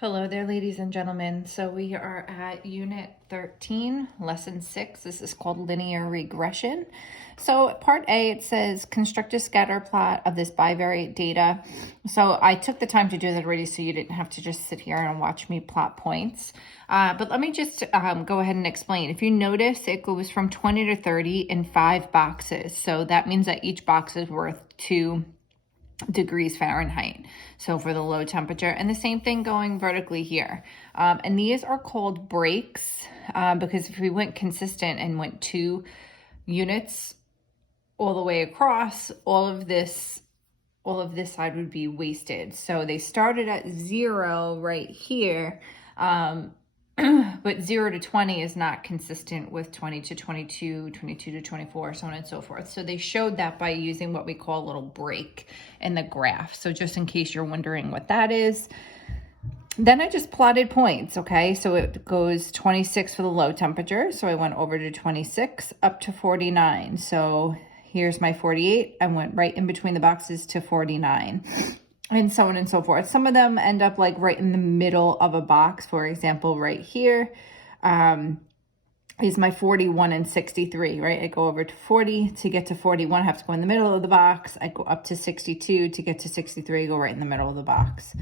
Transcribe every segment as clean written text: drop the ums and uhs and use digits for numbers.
Hello there, ladies and gentlemen. So we are at Unit 13, Lesson 6. This is called Linear Regression. So Part A, it says, construct a scatter plot of this bivariate data. So I took the time to do that already so you didn't have to just sit here and watch me plot points. But let me just go ahead and explain. If you notice, it goes from 20 to 30 in 5 boxes. So that means that each box is worth 2 degrees Fahrenheit. So for the low temperature, and the same thing going vertically here. And these are called breaks because if we went consistent and went 2 units all the way across, all of this side would be wasted. So they started at 0 right here. But 0 to 20 is not consistent with 20 to 22, 22 to 24, so on and so forth. So they showed that by using what we call a little break in the graph. So just in case you're wondering what that is, then I just plotted points, okay? So it goes 26 for the low temperature. So I went over to 26 up to 49. So here's my 48. I went right in between the boxes to 49. And so on and so forth. Some of them end up like right in the middle of a box. For example, right here is my 41 and 63, right? I go over to 40 to get to 41. I have to go in the middle of the box. I go up to 62 to get to 63, go right in the middle of the box.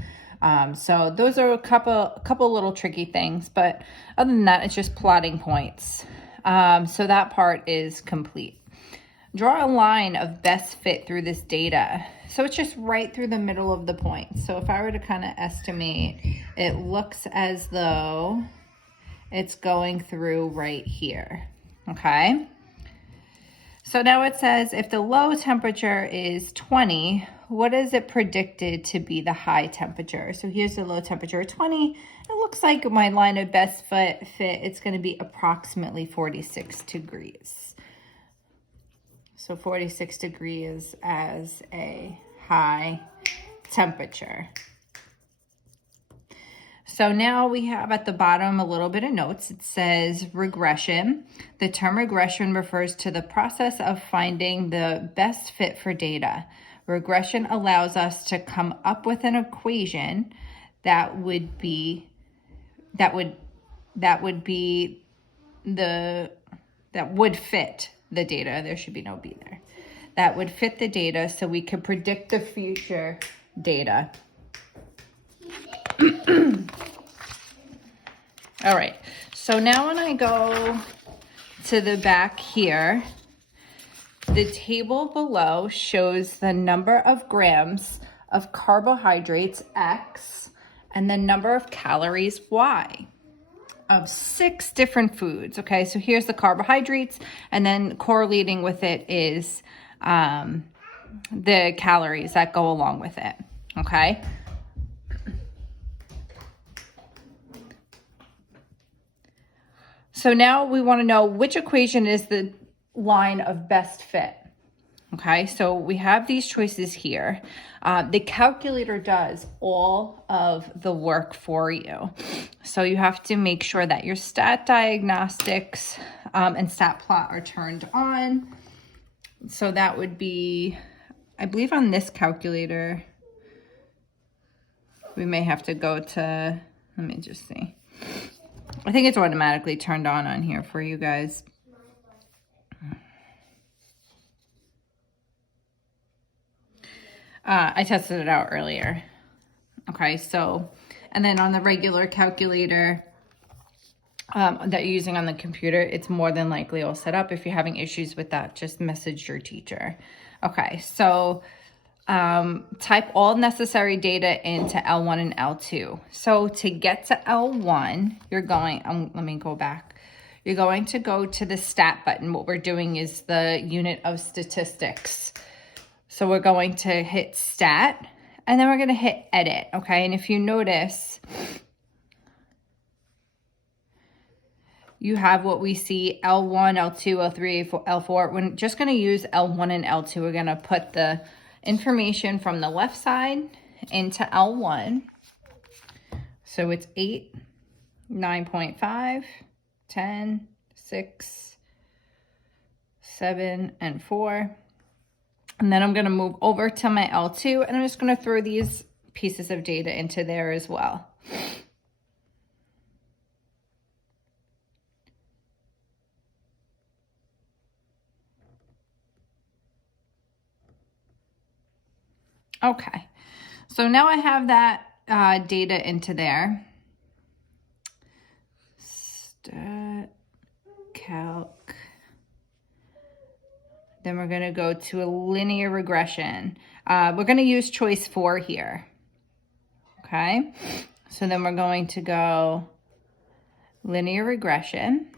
So those are a couple little tricky things, but other than that, it's just plotting points. So that part is complete. Draw a line of best fit through this data. So it's just right through the middle of the point. So if I were to kind of estimate, it looks as though it's going through right here, okay? So now it says if the low temperature is 20, what is it predicted to be the high temperature? So here's the low temperature of 20. It looks like my line of best fit, it's going to be approximately 46 degrees. So 46 degrees as a high temperature. So now we have at the bottom a little bit of notes. It says regression. The term regression refers to the process of finding the best fit for data. Regression allows us to come up with an equation that would fit the data. There should be no B there. That would fit the data so we could predict the future data. All right, so now when I go to the back here, the table below shows the number of grams of carbohydrates, X, and the number of calories, Y, of 6 different foods. Okay, so here's the carbohydrates, and then correlating with it is the calories that go along with it. Okay. So now we want to know which equation is the line of best fit. Okay, so we have these choices here. The calculator does all of the work for you. So you have to make sure that your stat diagnostics and stat plot are turned on. So that would be, I believe on this calculator, we may have to go to, let me just see. I think it's automatically turned on here for you guys. I tested it out earlier. Okay, so, and then on the regular calculator that you're using on the computer, it's more than likely all set up. If you're having issues with that, just message your teacher. Okay, so type all necessary data into L1 and L2. So to get to L1, you're going, let me go back. You're going to go to the stat button. What we're doing is the unit of statistics. So we're going to hit stat, and then we're going to hit edit, okay? And if you notice, you have what we see, L1, L2, L3, L4. We're just going to use L1 and L2. We're going to put the information from the left side into L1. So it's 8, 9.5, 10, 6, 7, and 4. And then I'm going to move over to my L2, and I'm just going to throw these pieces of data into there as well. Okay, so now I have that data into there. Stat, calc. Then we're going to go to a linear regression. We're going to use choice 4 here. Okay, so then we're going to go linear regression.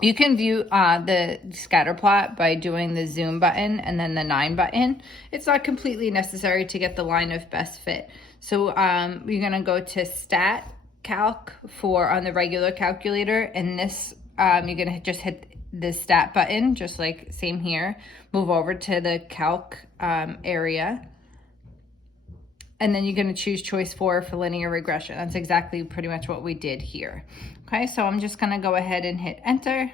You can view the scatter plot by doing the zoom button and then the 9 button. It's not completely necessary to get the line of best fit. So you're going to go to stat calc for on the regular calculator, and this you're going to just hit the stat button, just like same here. Move over to the calc area. And then you're going to choose choice 4 for linear regression. That's exactly pretty much what we did here. Okay, so I'm just going to go ahead and hit enter.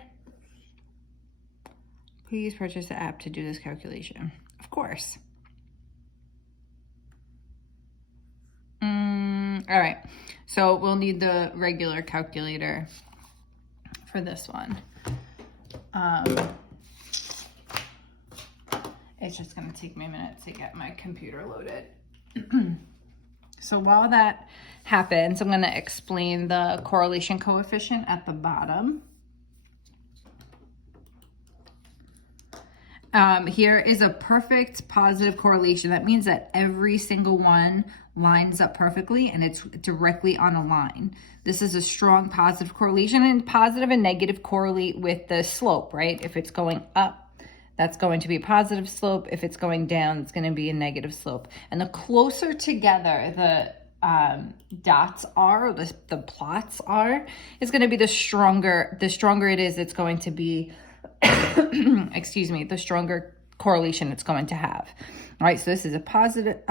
Please purchase the app to do this calculation. Of course. All right, so we'll need the regular calculator for this one. It's just going to take me a minute to get my computer loaded. So while that happens, I'm going to explain the correlation coefficient at the bottom. Here is a perfect positive correlation. That means that every single one lines up perfectly and it's directly on a line. This is a strong positive correlation, and positive and negative correlate with the slope, right? If it's going up, that's going to be a positive slope. If it's going down, it's going to be a negative slope. And the closer together the dots are, or the plots are, is going to be the stronger it is, it's going to be, excuse me, the stronger correlation it's going to have. All right, so this is a positive,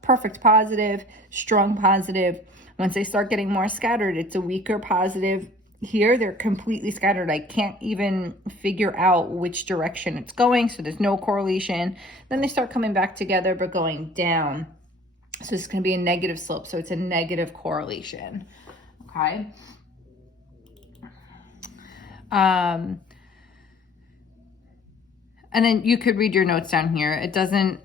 perfect positive, strong positive. Once they start getting more scattered, it's a weaker positive. Here, they're completely scattered. I can't even figure out which direction it's going, so there's no correlation. Then they start coming back together, but going down. So it's going to be a negative slope, so it's a negative correlation, okay? And then you could read your notes down here. It doesn't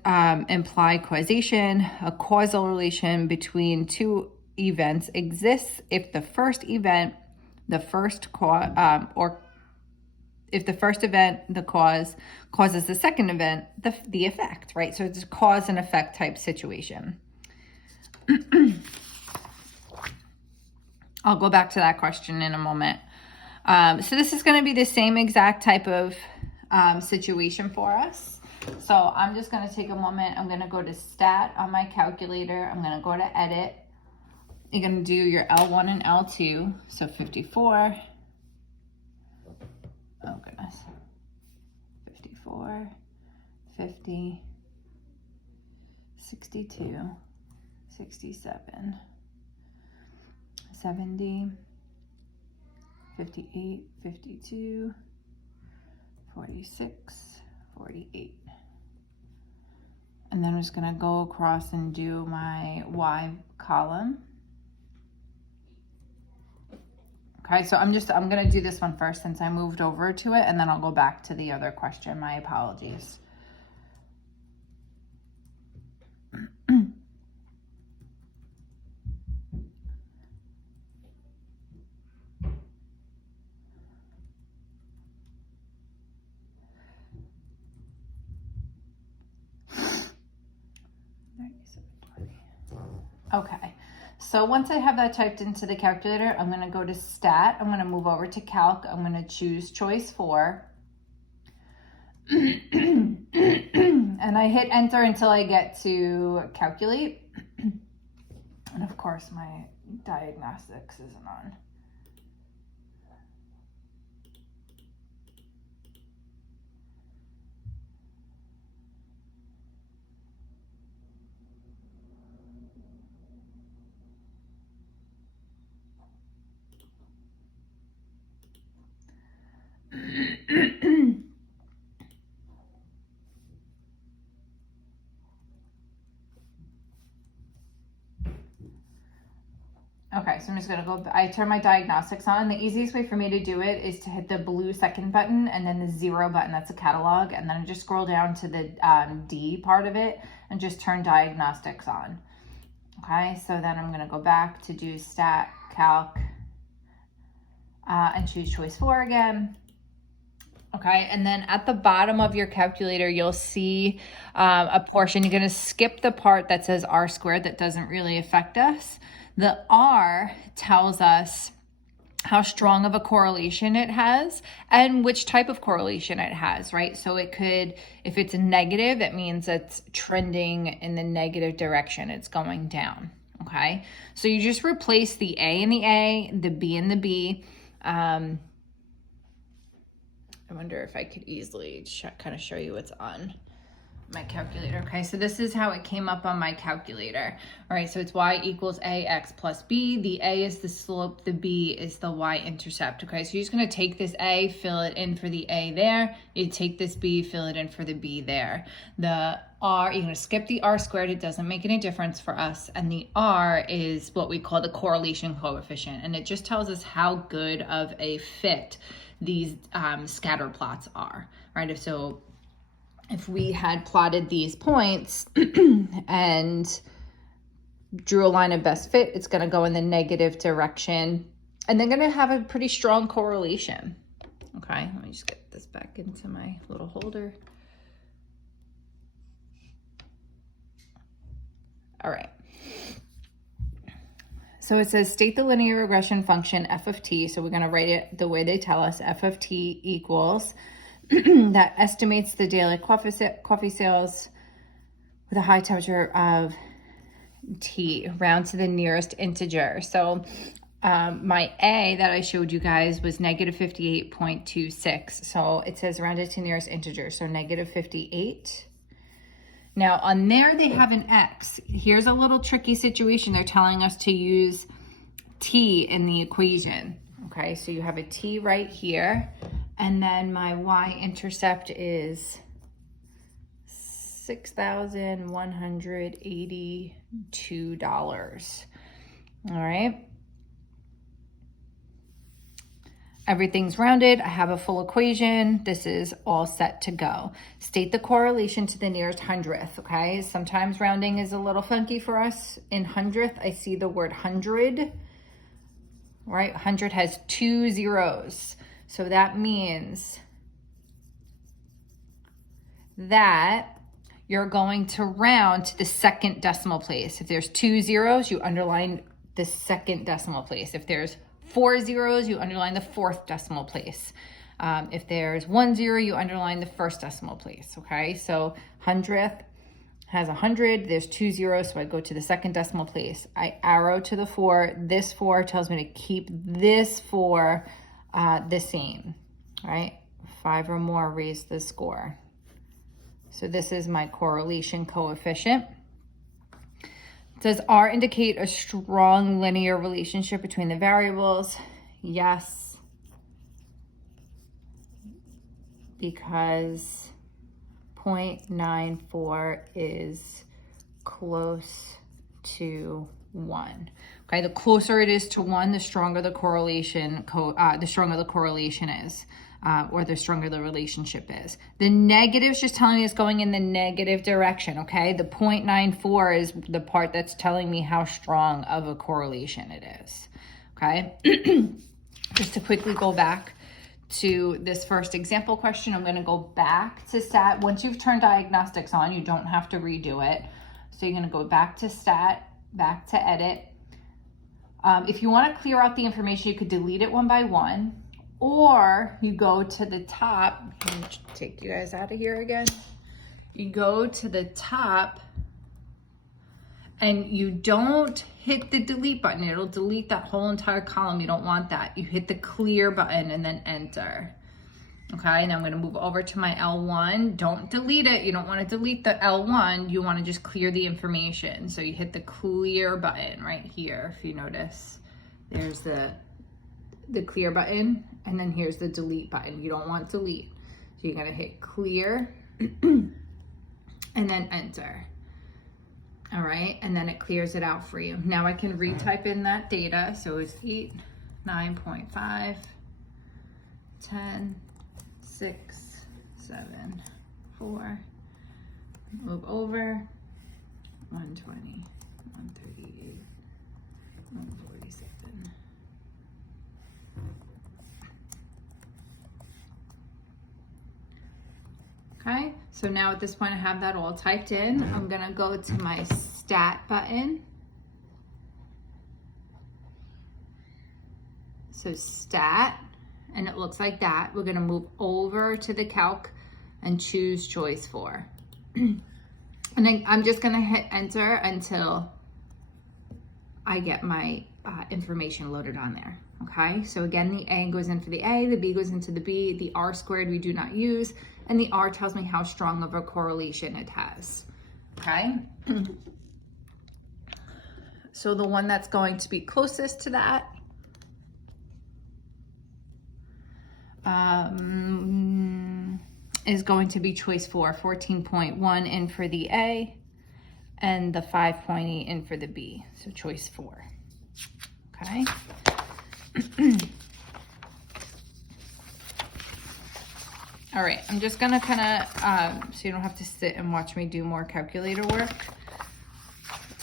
imply causation. A causal relation between two events exists if the first event, or if the first event, the cause, causes the second event, the effect, right? So it's a cause and effect type situation. I'll go back to that question in a moment. So this is going to be the same exact type of situation for us. So I'm just going to take a moment. I'm going to go to stat on my calculator. I'm going to go to edit. You're going to do your L1 and L2. So 54. Oh goodness. 54, 50, 62, 67, 70, 58, 52, 46, 48. And then I'm just going to go across and do my Y column. Okay, so I'm going to do this one first since I moved over to it, and then I'll go back to the other question. My apologies. Okay, so once I have that typed into the calculator, I'm going to go to stat. I'm going to move over to calc. I'm going to choose choice 4. And I hit enter until I get to calculate. And of course, my diagnostics isn't on. Okay, Okay, so I'm just gonna go, I turn my diagnostics on. The easiest way for me to do it is to hit the blue second button and then the 0 button, that's a catalog. And then I just scroll down to the D part of it and just turn diagnostics on. Okay, so then I'm gonna go back to do stat, calc, and choose choice 4 again. Okay, and then at the bottom of your calculator, you'll see a portion. You're gonna skip the part that says r squared that doesn't really affect us. The r tells us how strong of a correlation it has and which type of correlation it has, right? So it could, if it's a negative, it means it's trending in the negative direction. It's going down, okay? So you just replace the A and the A, the B and the B. I wonder if I could easily kind of show you what's on my calculator. Okay, so this is how it came up on my calculator. All right, so it's y equals ax plus b. The a is the slope, the b is the y-intercept. Okay, so you're just gonna take this a, fill it in for the a there. You take this b, fill it in for the b there. The r, you're gonna skip the r squared, it doesn't make any difference for us. And the r is what we call the correlation coefficient. And it just tells us how good of a fit these scatter plots are, right? If we had plotted these points and drew a line of best fit, it's gonna go in the negative direction and they're gonna have a pretty strong correlation. Okay, let me just get this back into my little holder. All right. So it says state the linear regression function f of t. So we're gonna write it the way they tell us. F of t equals, that estimates the daily coffee sales with a high temperature of t, round to the nearest integer. So my A that I showed you guys was negative 58.26. So it says rounded to nearest integer, so negative 58. Now on there they have an X. Here's a little tricky situation. They're telling us to use T in the equation. Okay, so you have a T right here, and then my y-intercept is $6,182. All right. Everything's rounded. I have a full equation. This is all set to go. State the correlation to the nearest hundredth, okay? Sometimes rounding is a little funky for us. In hundredth, I see the word 100, right? 100 has 2 zeros. So that means that you're going to round to the second decimal place. If there's 2 zeros, you underline the second decimal place. If there's 4 zeros, you underline the fourth decimal place. If there's 1 0, you underline the first decimal place, okay? So hundredth has 100, there's 2 zeros, so I go to the second decimal place. I arrow to the 4. This 4 tells me to keep this 4 the same, right? 5 or more raise the score. So this is my correlation coefficient. Does R indicate a strong linear relationship between the variables? Yes, because 0.94 is close to 1. Okay, the closer it is to 1, the stronger the correlation is. Or the stronger the relationship is. The negative is just telling me it's going in the negative direction, okay? The 0.94 is the part that's telling me how strong of a correlation it is, okay? Just to quickly go back to this first example question, I'm gonna go back to stat. Once you've turned diagnostics on, you don't have to redo it. So you're gonna go back to stat, back to edit. If you wanna clear out the information, you could delete it one by one. Or you go to the top, let me take you guys out of here again. You go to the top and you don't hit the delete button. It'll delete that whole entire column. You don't want that. You hit the clear button and then enter. Okay, and I'm gonna move over to my L1. Don't delete it. You don't wanna delete the L1. You wanna just clear the information. So you hit the clear button right here. If you notice, there's the clear button, and then here's the delete button. You don't want delete. So you're gonna hit clear and then enter. All right, and then it clears it out for you. Now I can retype in that data. So it's 8, 9.5, 10, 6, 7, 4, move over, 120, 138, 147. Okay, so now at this point I have that all typed in. I'm gonna go to my stat button. So stat, and it looks like that. We're gonna move over to the calc and choose choice 4. And then I'm just gonna hit enter until I get my information loaded on there. Okay, so again, the A goes in for the A, the B goes into the B, the R squared we do not use, and the R tells me how strong of a correlation it has. Okay, so the one that's going to be closest to that is going to be choice 4, 14.1 in for the A, and the 5.8 in for the B, so choice 4. Okay. All right, I'm just gonna kind of, so you don't have to sit and watch me do more calculator work.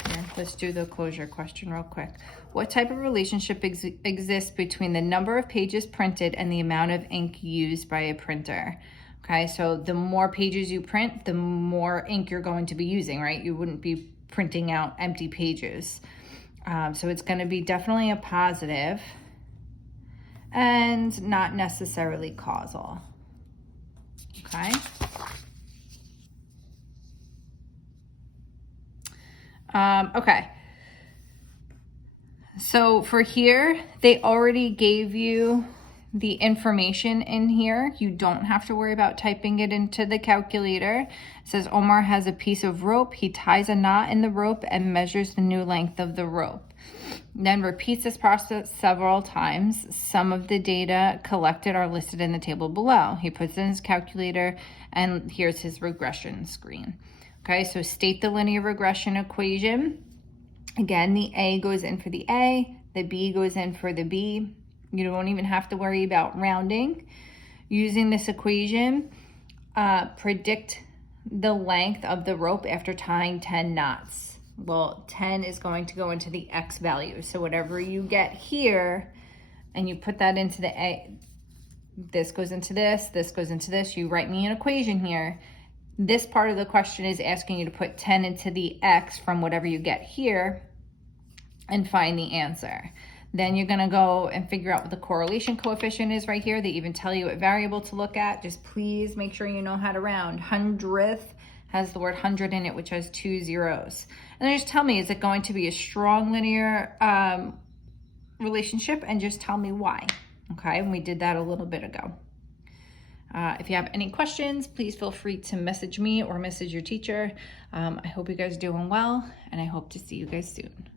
Here, let's do the closure question real quick. What type of relationship exists between the number of pages printed and the amount of ink used by a printer? Okay, so the more pages you print, the more ink you're going to be using, right? You wouldn't be printing out empty pages. So it's gonna be definitely a positive and not necessarily causal. Okay. Okay. So for here, they already gave you the information in here. You don't have to worry about typing it into the calculator. It says Omar has a piece of rope. He ties a knot in the rope and measures the new length of the rope. Then repeats this process several times. Some of the data collected are listed in the table below. He puts in his calculator and here's his regression screen. Okay, so state the linear regression equation. Again, the A goes in for the A, the B goes in for the B. You don't even have to worry about rounding. Using this equation, predict the length of the rope after tying 10 knots. Well, 10 is going to go into the X value. So whatever you get here, and you put that into the A, this goes into this goes into this, you write me an equation here. This part of the question is asking you to put 10 into the X from whatever you get here and find the answer. Then you're gonna go and figure out what the correlation coefficient is right here. They even tell you what variable to look at. Just please make sure you know how to round. Hundredth has the word 100 in it, which has 2 zeros. And then just tell me, is it going to be a strong linear relationship? And just tell me why. Okay, and we did that a little bit ago. If you have any questions, please feel free to message me or message your teacher. I hope you guys are doing well, and I hope to see you guys soon.